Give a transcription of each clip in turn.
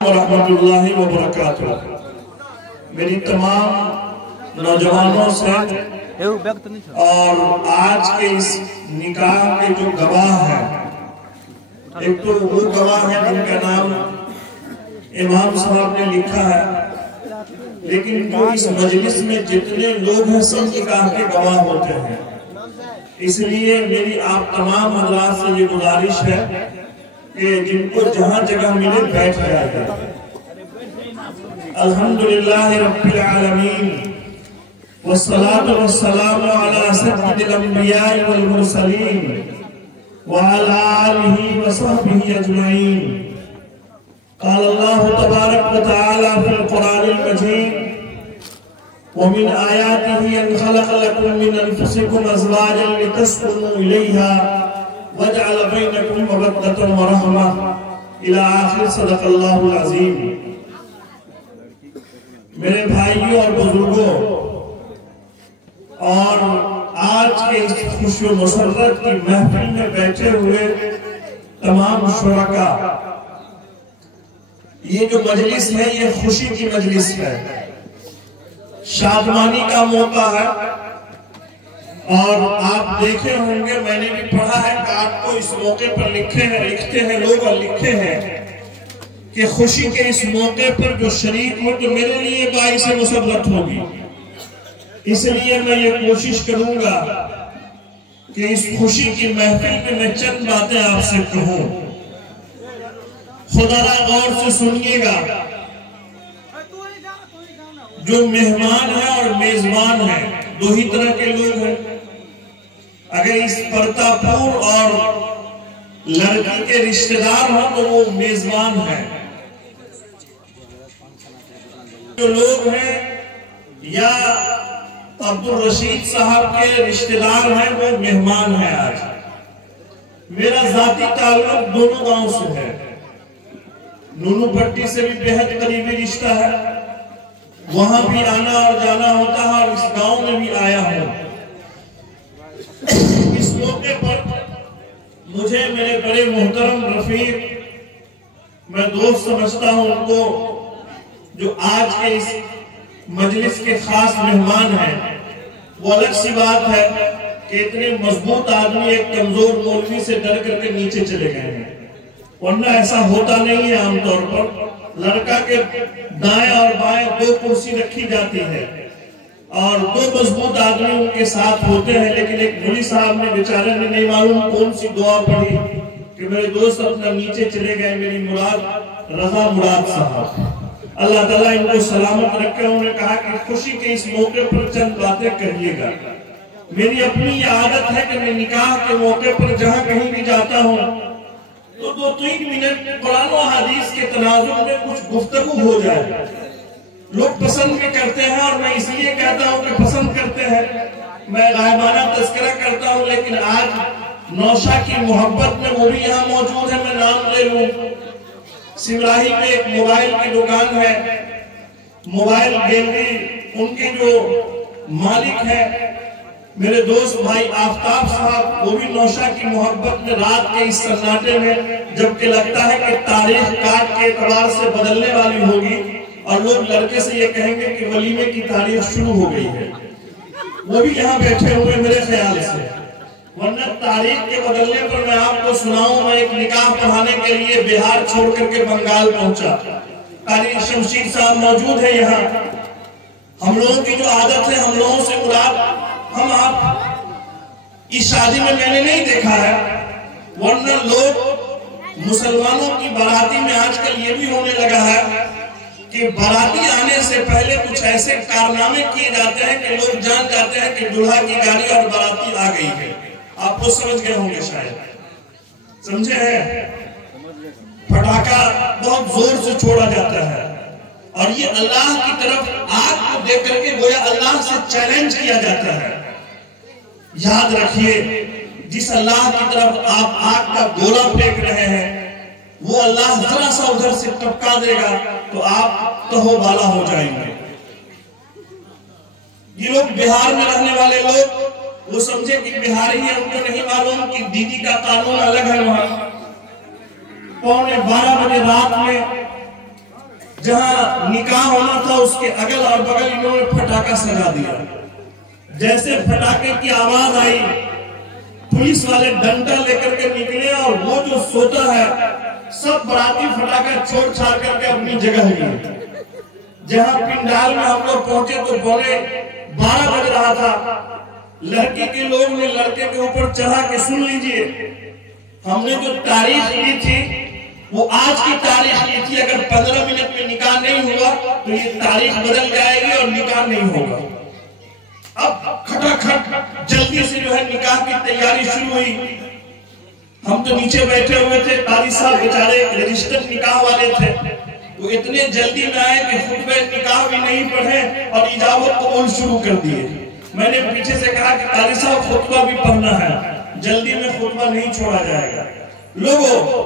ورحمۃ اللہ وبرکاتہ۔ میری تمام نوجوانوں سے اور آج کے اس نکاح کے جو گواہ ہیں، ایک تو وہ گواہ ہے جن کا نام امام صاحب نے لکھا ہے، لیکن جو اس مجلس میں جتنے لوگ ہیں سب نکاح کے گواہ ہوتے ہیں۔ اس لیے میری آپ تمام حضرات سے یہ گزارش ہے کہ جن کو جہاں جگہ ملے بیٹھ جائے گا۔ الحمدللہ رب العالمین والصلاة والسلام علی سید الانبیاء والمرسلین وعلی آلہ وصحبہ اجمعین۔ قال اللہ تبارک وتعالی فی القرآن المجید ومن آیاتہ ان خلق لکم من انفسکم ازواجا لتسکنوا الیہا وجعل بینکم مودۃ ورحمۃ الی آخر صدق اللہ العظیم۔ میرے بھائیوں اور بزرگوں، اور آج کے اس خوشی و مسرت کی محفل میں بیٹھے ہوئے تمام شرکاء، یہ جو مجلس ہے یہ خوشی کی مجلس ہے، شادمانی کا موقع ہے۔ اور آپ دیکھے ہوں گے، میں نے بھی پڑھا ہے کہ آپ کو اس موقع پر لکھتے ہیں لوگ اور لکھے ہیں کہ خوشی کے اس موقع پر جو شریک ہو تو میرے لیے باعث مسرت ہوگی۔ اس لیے میں یہ کوشش کروں گا کہ اس خوشی کی محفل میں میں چند باتیں آپ سے کہوں۔ خدا را غور سے سنیے گا، جو مہمان ہیں اور میزبان ہیں دو ہی طرح کے لوگ ہیں۔ اگر اس پرتاپور اور لڑکی کے رشتہ دار ہوں تو وہ میزبان ہیں، جو لوگ ہیں یا عبدالرشید صاحب کے رشتہ دار ہیں وہ مہمان ہیں۔ آج میرا ذاتی تعلق دونوں گاؤں سے ہے، نونو پٹی سے بھی بہت قریبی رشتہ ہے، وہاں بھی آنا اور جانا ہوتا ہے، اور اس گاؤں میں بھی آیا ہوں۔ اس موقع پر مجھے میرے بڑے محترم رفیق، میں دوست سمجھتا ہوں ان کو، جو آج کے اس مجلس کے خاص مہمان ہیں۔ وہ الگ سی بات ہے کہ اتنے مضبوط آدمی ایک کمزور مولوی سے ڈر کر کے نیچے چلے گئے ہیں، ورنہ ایسا ہوتا نہیں ہے۔ عام طور پر لڑکا کے دائیں اور بائیں دو کرسی رکھی جاتی ہے اور دو مضبوط آدمی ان کے ساتھ ہوتے ہیں، لیکن ایک مولوی صاحب نے بیچارے نے نہیں معلوم کون سی دعا پڑھی کہ میرے دوست اپنا نیچے چلے گئے۔ میری مراد رضا مراد صاحب، اللہ تعالیٰ ان کو سلامت رکھے۔ انہوں نے کہا کہ خوشی کے اس موقع پر چند باتیں کہیے گا۔ میری اپنی یہ عادت ہے کہ میں نکاح کے موقع پر جہاں کہیں بھی جاتا ہوں تو 2-3 منٹ قرآن و حدیث کے تناظر میں کچھ گفتگو ہو جائے۔ لوگ پسند بھی کرتے ہیں، اور میں اس لیے کہتا ہوں کہ پسند کرتے ہیں، میں غائبانہ تذکرہ کرتا ہوں، لیکن آج نوشہ کی محبت میں وہ بھی یہاں موجود ہے، میں نام لے لوں۔ سمراہی میں ایک موبائل کی دکان ہے، موبائل گیلری، ان کے جو مالک ہیں میرے دوست بھائی آفتاب صاحب، وہ بھی نوشہ کی محبت میں رات کے اس سناٹے میں، جبکہ لگتا ہے کہ تاریخ کاٹ کے اعتبار سے بدلنے والی ہوگی اور لوگ لڑکے سے یہ کہیں گے کہ ولیمے کی تاریخ شروع ہو گئی ہے، وہ بھی یہاں بیٹھے ہوئے میرے خیال سے۔ ورنہ تاریخ کے بدلنے پر میں آپ کو سناؤں، میں ایک نکاح پڑھانے کے لیے بہار چھوڑ کر کے بنگال پہنچا۔ قاری شمشیر صاحب موجود ہے یہاں۔ ہم لوگوں کی جو عادت ہے، ہم لوگوں سے مراد ہم آپ اس شادی میں نے نہیں دیکھا ہے، ورنہ لوگ مسلمانوں کی باراتی میں آج کل یہ بھی ہونے لگا ہے کہ باراتی آنے سے پہلے کچھ ایسے کارنامے کیے جاتے ہیں کہ لوگ جان جاتے ہیں کہ دلہا کی گاڑی اور باراتی آ گئی ہے۔ آپ کو سمجھ گئے ہوں گے، شاید سمجھے ہیں۔ پٹاخہ بہت زور سے چھوڑا جاتا ہے، اور یہ اللہ کی طرف آگ کو دیکھ کر کے گویا اللہ سے چیلنج کیا جاتا ہے۔ یاد رکھیے، جس اللہ کی طرف آپ آگ کا گولا پھینک رہے ہیں، وہ اللہ ذرا سا ادھر سے ٹپکا دے گا تو آپ تہو بالا ہو جائیں گے۔ یہ لوگ بہار میں رہنے والے لوگ وہ سمجھے کہ بہاری ہے، ان کو نہیں معلوم کہ دیدی کا قانون الگ ہے۔ وہاں 11:15 بجے رات میں جہاں نکاح ہونا تھا اس کے اگل اور بغل انہوں نے پٹاخہ سجا دیا. جیسے پٹاخے کی آواز آئی پولیس والے ڈنڈا لے کر کے نکلے اور وہ جو سوتا ہے سب باراتی پٹاخہ چھوڑ چھاڑ کر کے اپنی جگہ لیے. جہاں پنڈال میں ہم لوگ پہنچے تو 12:15 بج رہا تھا. لڑکی کے لوگ نے لڑکے کے اوپر چڑھا کے سن لیجئے ہم نے جو تاریخ لی تھی وہ آج کی تاریخ لی تھی. اگر 15 منٹ میں نکاح نہیں ہوا تو یہ تاریخ بدل جائے گی اور نکاح نہیں ہوگا. اب کھٹاکھٹ جلدی سے جو ہے نکاح کی تیاری شروع ہوئی. ہم تو نیچے بیٹھے ہوئے تھے. قاضی صاحب بیچارے رجسٹر نکاح والے تھے. وہ اتنے جلدی میں آئے کہ خطبہ نکاح بھی نہیں پڑھے اور اجابت قبول شروع کر دیے. میں نے پیچھے سے کہا کہ قاضی صاحب خطبہ بھی پڑھنا ہے, جلدی میں خطبہ نہیں چھوڑا جائے گا. لوگوں,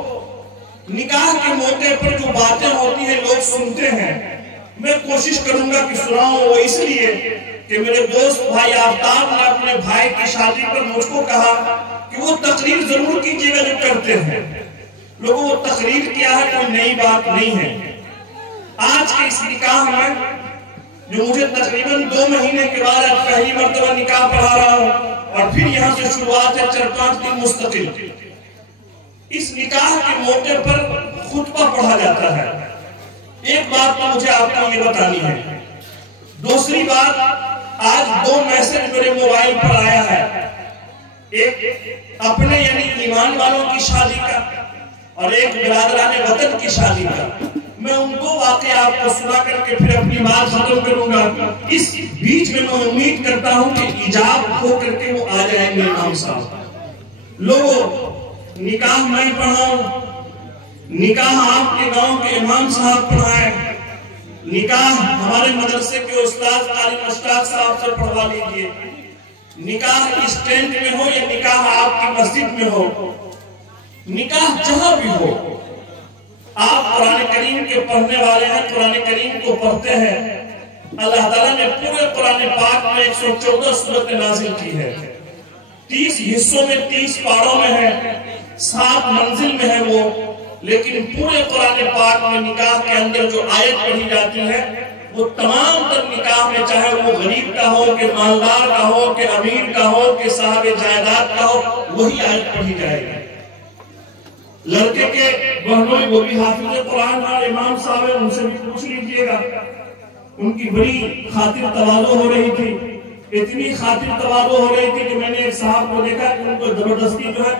نکاح کے موقع پر جو باتیں ہوتی ہیں لوگ سنتے ہیں. میں کوشش کروں گا کہ سناؤں, وہ اس لیے کہ میرے دوست بھائی آفتاب نے اپنے بھائی کی شادی پر مجھ کو کہا کہ وہ تقریر ضرور کیجیے گا جو کرتے ہیں. لوگوں, وہ تقریر کیا ہے کوئی نئی بات نہیں ہے. آج کے اس نکاح میں جو مجھے تقریباً 2 مہینے کے بعد پہلی مرتبہ نکاح پڑھا رہا ہوں اور پھر یہاں سے شروعات ہے 4-5 دن مستقل. اس نکاح کے موقع پر خطبہ پڑھا جاتا ہے. ایک بات تو مجھے آپ کو یہ بتانی ہے. دوسری بات, آج 2 میسج میرے موبائل پر آیا ہے. ایک اپنے یعنی ایمان والوں کی شادی کا اور ایک برادران وطن کی شادی کا. میں ان 2 واقعہ آپ کو سنا کر کے پھر اپنی بات ختم کروں گا. اس بیچ میں میں امید کرتا ہوں کہ ایجاب ہو کر کے وہ آ جائیں گے امام صاحب. لوگوں, نکاح میں پڑھاؤں, نکاح آپ کے گاؤں کے امام صاحب پڑھائیں, نکاح ہمارے مدرسے کے استاد قاری مشتاق صاحب سے پڑھوا لیجئے. نکاح اس ٹینٹ میں ہو یا نکاح آپ کی مسجد میں ہو, نکاح جہاں بھی ہو, آپ قرآن کریم کے پڑھنے والے ہیں, قرآن کریم کو پڑھتے ہیں. اللہ تعالیٰ نے پورے قرآن پاک میں 114 سورت نازل کی ہے. 30 حصوں میں 30 پاروں میں ہے, 7 منزل میں ہے وہ. لیکن پورے قرآن پاک میں نکاح کے اندر جو آیت پڑھی جاتی ہے وہ تمام تر نکاح میں, چاہے وہ غریب کا ہو کہ مالدار کا ہو کہ امیر کا ہو کہ صاحب جائیداد کا ہو, وہی آیت پڑھی جائے گی. لڑکے کے بہنوں وہ بھی حافظ قرآن اور امام صاحب ان سے بھی پوچھ لیجئے گا. ان کی بڑی خاطر تواضع ہو رہی تھی, اتنی خاطر تواضع ہو رہی تھی کہ میں نے ایک صاحب کو دیکھا کہ ان کو زبردستی جو ہے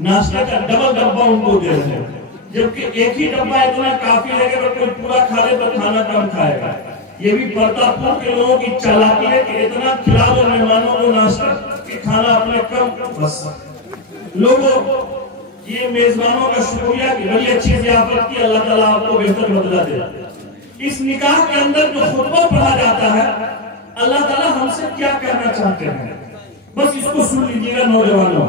ناشتہ کا ڈبل ڈبہ ان کو دے رہے ہیں, جبکہ ایک ہی ڈبہ اتنا کافی ہے کہ اگر کوئی پورا کھا لے تو کھانا کم کھائے گا. یہ بھی پرتاپور کے لوگوں کی چالاکی ہے کہ اتنا کھلا دو مہمانوں کو ناشتہ کہ کھانا اپنے کم بس. لوگوں, یہ میزبانوں کا شکریہ کہ بڑی اچھی ضیافت کی, اللہ تعالیٰ آپ کو بہتر بدلہ دے. اس نکاح کے اندر جو خطبہ پڑھا جاتا ہے اللہ تعالیٰ ہم سے کیا کہنا چاہتے ہیں بس اس کو سن لیجیے گا نوجوانوں,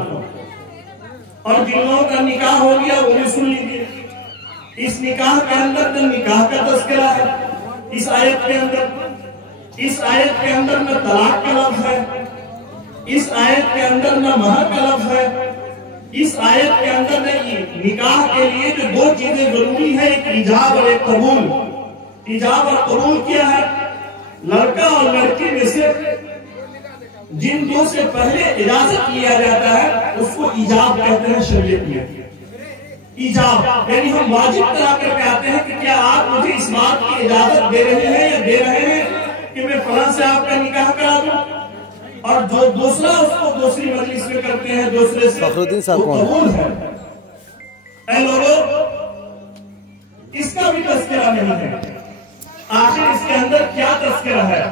اور جن لوگوں کا نکاح ہو گیا وہ بھی سن لیجیے. اس نکاح کے اندر جو نکاح کا تذکرہ ہے اس آیت کے اندر, اس آیت کے اندر نہ طلاق کا لفظ ہے, اس آیت کے اندر نہ مہر کا لفظ ہے, اس آیت کے اندر نکاح کے لیے جو 2 چیزیں ضروری ہیں, ایک ایجاب اور ایک قبول. ایجاب اور قبول کیا ہے؟ لڑکا اور لڑکی میں سے جن 2 سے پہلے اجازت لیا جاتا ہے اس کو ایجاب کہتے ہیں شریعت میں. ایجاب یعنی ہم واجب کرا کر کے آتے ہیں کہ کیا آپ مجھے اس بات کی اجازت دے رہے ہیں یا دے رہے ہیں کہ میں فلاں سے آپ کا نکاح کرا دوں, اور جو دوسرا اس کو دوسری مجلس میں کرتے ہیں دوسرے سے وہ قبول ہے. اے لوگوں, اس کا بھی تذکرہ نہیں ہے. آخر اس کے اندر کیا تذکرہ ہے؟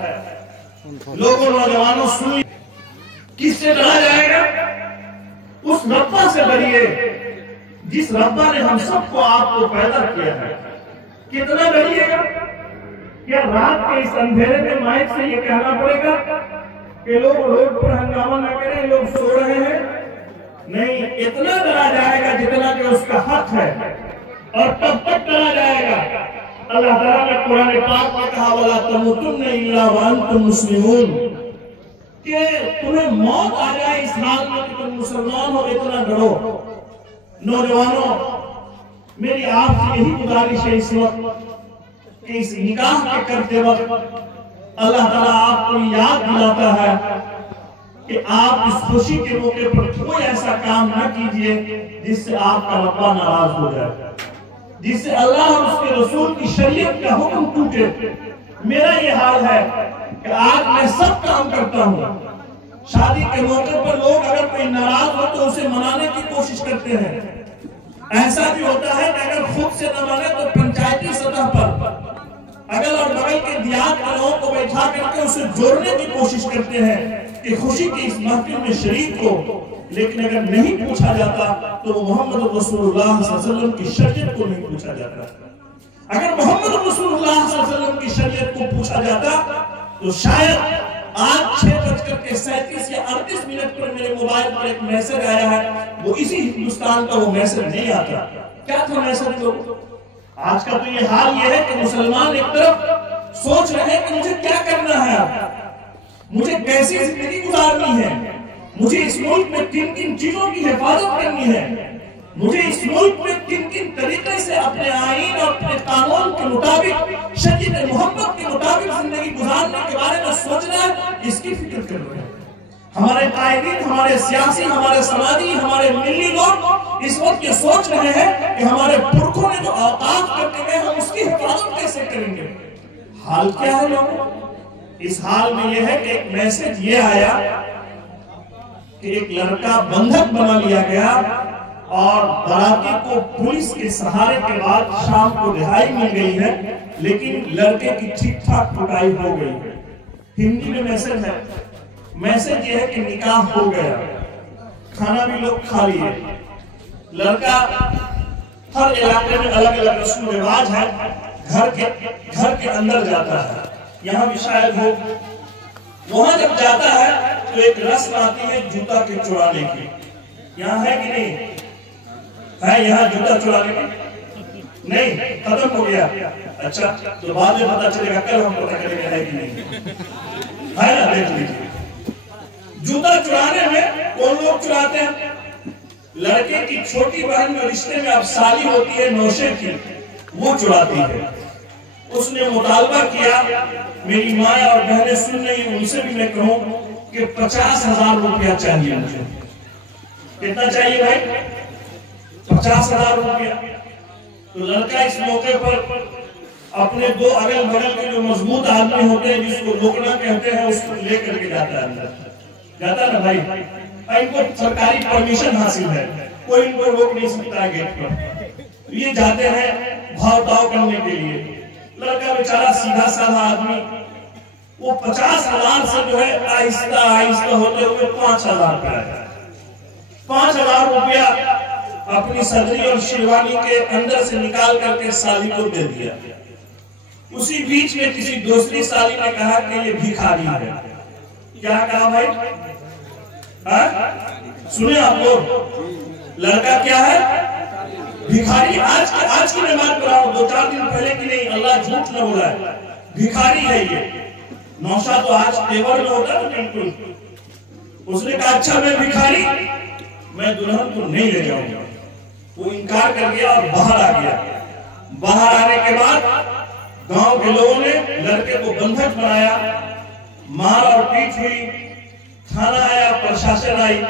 لوگوں, نوجوانوں سنیں, کس سے ڈرا جائے گا؟ اس ربا سے ڈریے جس ربا نے ہم سب کو آپ کو پیدا کیا ہے. کتنا ڈریے گا؟ کیا رات کے اس اندھیرے میں مائک سے یہ کہنا پڑے گا کہ لوگ روڈ پر ہنگامہ نہ کریں, لوگ سو رہے ہیں؟ نہیں, اتنا ڈرا جائے گا جتنا کہ اس کا حق ہے. اور تب تک ڈرا جائے گا. اللہ تعالیٰ نے قرآن پاک میں کہا وَلَا تَمُوتُنَّ إِلَّا وَأَنْتُمْ مُسْلِمُونَ, کہ تمہیں موت آ جائے اس حال میں کہ تم مسلمان ہو, اتنا ڈرو. نوجوانوں, میری آپ سے یہی گزارش ہے اس وقت کہ اس نکاح کے کرتے وقت اللہ تعالیٰ آپ کو یاد دلاتا ہے کہ آپ اس خوشی کے موقع پر کوئی ایسا کام نہ کیجئے جس سے آپ کا رب ناراض ہو جائے، جس سے اللہ اور اس کے رسول کی شریعت کا حکم ٹوٹے۔ میرا یہ حال ہے کہ آج میں سب کام کرتا ہوں، شادی کے موقع پر لوگ اگر کوئی ناراض ہو تو اسے منانے کی کوشش کرتے ہیں، ایسا بھی ہوتا ہے کہ اگر خود سے نہ مانے تو پنچایتی سطح پر اگل اور بغل کے دیہات کے لوگوں کو بیٹھا کر کے اسے جوڑنے کی کوشش کرتے ہیں کہ خوشی کی اس محفل میں شریک ہو، لیکن اگر نہیں پوچھا جاتا تو وہ محمد رسول اللہ صلی اللہ علیہ وسلم کی شریعت کو نہیں پوچھا جاتا۔ اگر محمد رسول اللہ صلی اللہ علیہ وسلم کی شریعت کو پوچھا جاتا تو شاید آج 6:37 یا 38 پر میرے موبائل پر ایک میسج آیا ہے، وہ اسی ہندوستان کا وہ میسج نہیں آتا۔ کیا تھا میسج؟ آج کا تو یہ حال یہ ہے کہ مسلمان ایک طرف سوچ رہے ہیں کہ مجھے کیا کرنا ہے، مجھے کیسی زندگی گزارنی ہے، مجھے اس ملک میں کن کن چیزوں کی حفاظت کرنی ہے، مجھے اس ملک میں کن کن طریقے سے اپنے آئین اور اپنے قانون کے مطابق شریعت محمد کے مطابق زندگی گزارنے کے بارے میں سوچنا ہے، اس کی فکر کر رہے ہیں۔ ہمارے قائدین، ہمارے سیاسی، ہمارے سماجی، ہمارے ملی لوگ اس وقت یہ سوچ رہے ہیں کہ ہمارے پرکھوں نے جو اوقاف کر کے گئے ہم اس کی حفاظت کیسے کریں گے۔ حال کیا ہے لوگوں؟ اس حال میں یہ ہے کہ ایک میسج یہ آیا کہ ایک لڑکا بندھک بنا لیا گیا اور باراتی کو پولیس کے سہارے کے بعد شام کو رہائی مل گئی ہے، لیکن لڑکے کی ٹھیک ٹھاک پٹائی ہو گئی ہے۔ ہندی میں میسج ہے، میسج یہ ہے کہ نکاح ہو گیا، کھانا بھی لوگ کھا لیے، لڑکا ہر علاقے میں الگ الگ رسم و رواج ہے، گھر کے اندر جاتا ہے، یہاں بھی شاید ہو، وہاں جب جاتا ہے تو ایک رسم آتی ہے جوتا کے چرانے کی، یہاں ہے کہ نہیں ہے؟ یہاں جوتا چرانے کی نہیں، ختم ہو گیا، اچھا تو بعد میں پتا چلے گا، کل ہم پتا کریں گے ہے کہ نہیں ہے نا، دیکھ لیجیے۔ جوتا چرانے میں کون لوگ چراتے ہیں؟ لڑکے کی چھوٹی بہن میں رشتے میں اب سالی ہوتی ہے نوشے کی، وہ چراتی ہے۔ اس نے مطالبہ کیا، میری ماں اور بہنیں سن رہی ہیں، ان سے بھی میں کہوں کہ 50,000 روپیہ چاہیے مجھے۔ کتنا چاہیے بھائی؟ 50,000 روپیہ۔ تو لڑکا اس موقع پر اپنے دو اگل بغل کے جو مضبوط آدمی ہوتے ہیں جس کو روکنا کہتے ہیں، اس کو لے کر کے جاتا ہے اندر، جاتا نا بھائی، ان کو سرکاری پرمیشن حاصل ہے، کوئی ان کو روک نہیں سکتا ہے گیٹ پر، یہ جاتے ہیں بھاؤ تاؤ کرنے کے لیے۔ لڑکا بیچارہ سیدھا سادہ آدمی، وہ 50,000 سے جو ہے آہستہ آہستہ ہوتے ہوئے 5,000 پر آیا، 5,000 روپیہ اپنی صدری اور شیروانی کے اندر سے نکال کر کے سالی کو دے دیا۔ اسی بیچ میں کسی دوسری سالی نے کہا کہ یہ بھیکھاری ہے۔ کیا کہا بھائی؟ سنیں آپ لوگ، لڑکا کیا ہے؟ بھیکھاری۔ آج کی میں بات کر رہا ہوں، 2-4 دن پہلے کی نہیں، اللہ جھوٹ نہ بولا ہے، بھیکھاری ہے یہ۔ نوشا تو آج تیور میں ہوتا ہے بالکل۔ اس نے کہا اچھا میں بھیکھاری، میں دلہن کو نہیں لے جاؤں گا۔ وہ انکار کر گیا اور باہر آ گیا۔ باہر آنے کے بعد گاؤں کے لوگوں نے لڑکے کو بندھک بنایا، مار اور پیٹ ہوئی، کھانا آیا، پرشاسن آئی۔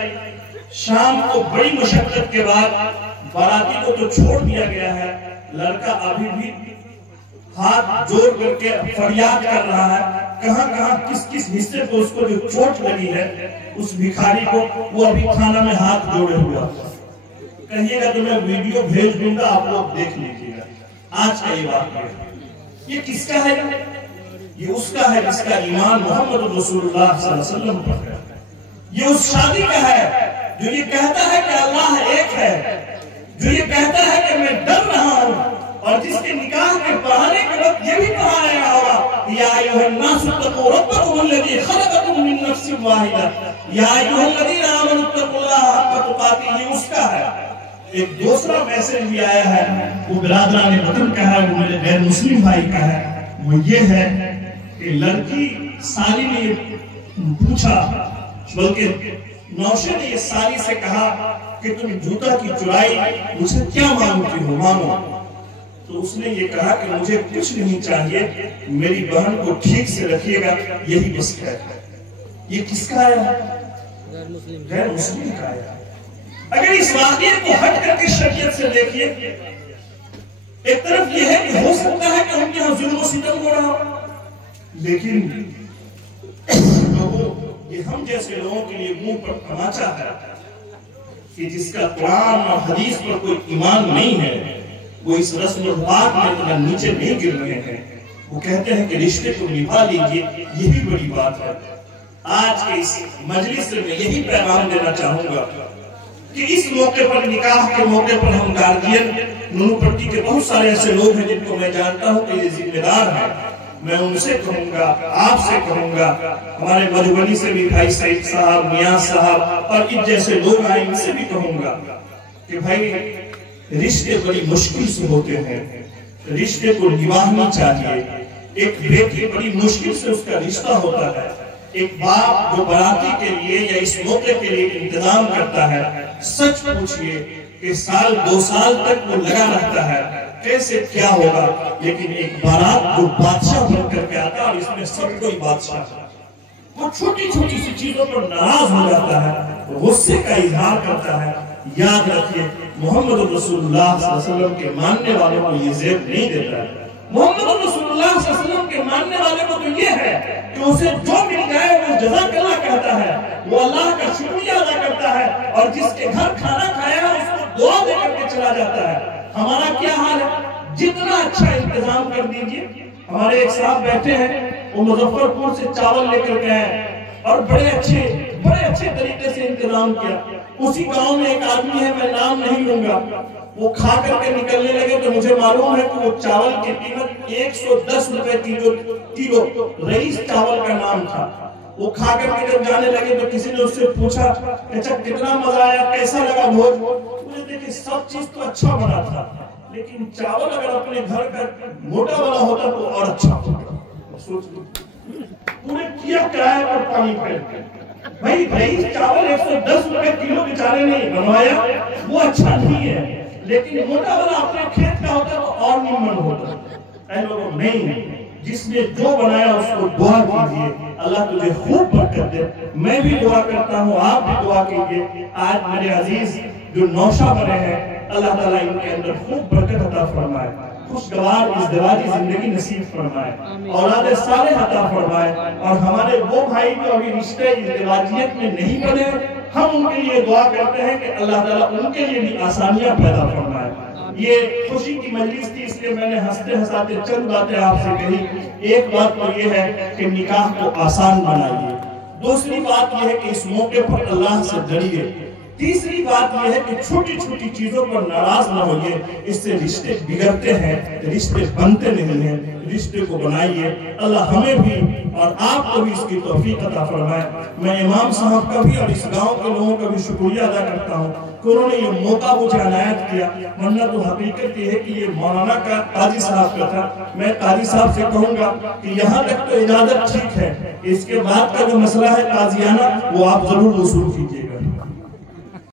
شام کو بڑی مشقت کے بعد باراتی کو تو چھوڑ دیا گیا ہے، لڑکا ابھی بھی ہاتھ جوڑ کر کے فریاد کر رہا ہے، کہاں کہاں کس کس حصے کو اس کو جو چوٹ لگی ہے اس بھیکھاری کو، وہ ابھی کھانا میں ہاتھ جوڑے ہوا۔ کہیے گا تو میں ویڈیو بھیج دوں گا، آپ لوگ دیکھ لیجیے گا۔ آج کا یہ بات یہ کس کا ہے؟ یہ اس کا ہے جس کا ایمان محمد رسول اللہ صلی اللہ علیہ وسلم پر ہے۔ یہ اس شادی کا ہے جو یہ کہتا ہے کہ اللہ ایک ہے، جو یہ کہتا ہے کہ میں ڈر رہا ہوں، اور جس کے نکاح کے پڑھانے کے وقت یہ بھی پڑھا رہا ہوگا، یا ایھا الناس اتقوا ربکم الذی خلقکم من نفس واحدہ، یا ایھا الذین آمنوا اتقوا اللہ حق تقاتہ، یہ اس کا ہے۔ ایک دوسرا میسج بھی آیا ہے، وہ برادران وطن کا ہے، وہ میرے غیر مسلم بھائی کا ہے، وہ یہ ہے کہ لڑکی سالی نے یہ پوچھا، بلکہ نوشے نے یہ سالی سے کہا کہ تم جوتا کی چرائی مجھے کیا مانگتی ہو، مانگو۔ تو اس نے یہ کہا کہ مجھے کچھ نہیں چاہیے، میری بہن کو ٹھیک سے رکھیے گا، یہی بس ہے۔ یہ کس کا آیا؟ غیر مسلم کا آیا۔ اگر اس واقعے کو ہٹ کر کے شریعت سے دیکھیے، ایک طرف یہ ہے کہ ہو سکتا ہے کہ ان کے یہاں ظلم و ستم ہو رہا ہو، لیکن لوگوں یہ ہم جیسے لوگوں کے لیے منہ پر تماچا ہے کہ جس کا قرآن اور حدیث پر کوئی ایمان نہیں ہے، وہ اس رسم الخاک میں اتنا نیچے نہیں گر رہے ہیں۔ وہ کہتے ہیں کہ رشتے کو نبھا لیجیے، یہی بڑی بات ہے۔ آج کے اس مجلس سے میں یہی پیغام دینا چاہوں گا کہ اس موقع پر، نکاح کے موقع پر، ہم گارجین نونو پٹی کے بہت سارے ایسے لوگ ہیں جن کو میں جانتا ہوں کہ یہ ذمہ دار ہیں۔ میں ان سے کہوں گا، آپ سے کہوں گا، ہمارے مدھوبنی سے بھی بھائی سعید صاحب، نیاز صاحب اور ان جیسے لوگ آئے، ان سے بھی کہوں گا کہ بھائی رشتے بڑی مشکل سے ہوتے ہیں، رشتے کو نبھانا چاہیے۔ ایک بیٹی بڑی مشکل سے اس کا رشتہ ہوتا ہے۔ ایک باپ جو باراتی کے لیے یا اس موقع کے لیے انتظام کرتا ہے، سچ پوچھئے کہ سال 2 سال تک وہ لگا رہتا ہے کیسے کیا ہوگا، لیکن ایک بارات جو بادشاہ بن کر کے آتا ہے اور اس میں سب کوئی بادشاہ ہے، وہ چھوٹی چھوٹی سی چیزوں پر ناراض ہو جاتا ہے، غصے کا اظہار کرتا ہے۔ یاد رکھیے محمد رسول اللہ صلی اللہ علیہ وسلم کے ماننے والوں کو یہ زیب نہیں دیتا ہے۔ محمد رسول اللہ صلی اللہ علیہ وسلم کے ماننے والے کو تو یہ ہے کہ اسے جو مل جائے وہ جزاک اللہ کہتا ہے، وہ اللہ کا شکریہ ادا کرتا ہے، اور جس کے گھر کھانا کھایا ہے اس کو دعا دے کر کے چلا جاتا ہے۔ ہمارا کیا حال ہے؟ جتنا اچھا انتظام کر دیجئے۔ ہمارے ایک صاحب بیٹھے ہیں، وہ مظفر پور سے چاول لے کر گئے ہیں اور بڑے اچھے طریقے سے انتظام کیا۔ اسی گاؤں میں ایک آدمی ہے، میں نام نہیں لوں گا، وہ کھا کر کے نکلنے لگے تو مجھے معلوم ہے کہ وہ چاول کی قیمت 110 روپے کلو رئیس چاول کا نام تھا۔ وہ کھا کر کے جب جانے لگے تو کسی نے اس سے پوچھا اچھا کتنا مزہ آیا، کیسا لگا بھوج؟ مجھے دیکھیں سب چیز تو اچھا بنا تھا، لیکن چاول اگر اپنے گھر کا موٹا والا ہوتا تو اور اچھا ہوتا۔ سوچ لو پورے کیا کرایہ پر پانی پھیلتے ہیں۔ بھائی رئیس چاول 110 روپے کلو بیچارے نے بنوایا، وہ اچھا نہیں ہے، لیکن موٹا والا اپنے کھیت کا ہوتا تو اور نمن ہوتا۔ اے لوگوں نہیں، جس نے جو بنایا اس کو دعا کیجئے، اللہ تجھے خوب برکت دے۔ میں بھی دعا کرتا ہوں، آپ بھی دعا کیجئے۔ آج میرے عزیز جو نوشہ بنے ہیں، اللہ تعالیٰ ان کے اندر خوب برکت عطا فرمائے، خوشگوار ازدواجی زندگی نصیب فرمائے، اولاد صالح عطا فرمائے، اور ہمارے وہ بھائی جو ابھی رشتے ازدواجیت میں نہیں بنے، ہم ان کے لیے دعا کرتے ہیں کہ اللہ تعالیٰ ان کے لیے بھی آسانیاں پیدا فرمائے۔ یہ خوشی کی مجلس تھی، اس لیے میں نے ہنستے ہنساتے چند باتیں آپ سے کہی۔ ایک بات تو یہ ہے کہ نکاح کو آسان بنائیے، دوسری بات یہ ہے کہ اس موقع پر اللہ سے ڈریے، تیسری بات یہ ہے کہ چھوٹی چھوٹی چیزوں پر ناراض نہ ہوئیے، اس سے رشتے بگڑتے ہیں، رشتے بنتے نہیں ہیں۔ رشتے کو بنائیے، اللہ ہمیں بھی اور آپ کو بھی اس کی توفیق عطا فرمائے۔ میں امام صاحب کا بھی اور اس گاؤں کے لوگوں کا بھی شکریہ ادا کرتا ہوں کہ انہوں نے یہ موقع مجھے عنایت کیا، ورنہ تو حقیقت یہ ہے کہ یہ مولانا کا قاضی صاحب کا تھا۔ میں قاضی صاحب سے کہوں گا کہ یہاں تک تو اجازت ٹھیک ہے، اس کے بعد کا جو مسئلہ ہے قاضیانہ وہ آپ ضرور وصول کیجیے۔